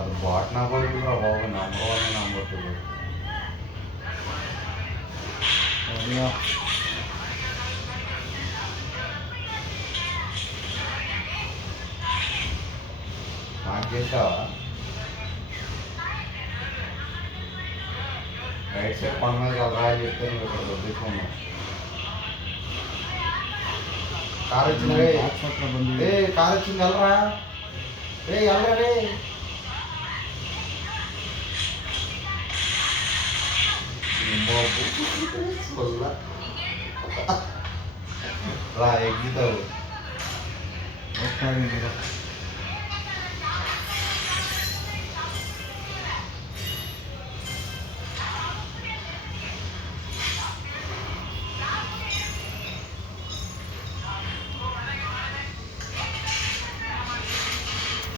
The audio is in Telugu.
ಅದು ಬಾಟ್ನ ಬಂದ್ರೆ ಹೋಗ ನಂಬರ್ 1 ನಂಬರ್ 2 నాకు చేసావా రైట్ సైడ్ కొండ మీద కలరా అని చెప్తే నువ్వు ఇక్కడ దొబ్బించుకున్నావు కారు వచ్చింది రే కారు వచ్చింది వెళ్ళరా రే వెళ్ళరా రే రా ఎగ్జిట్ అవ్వు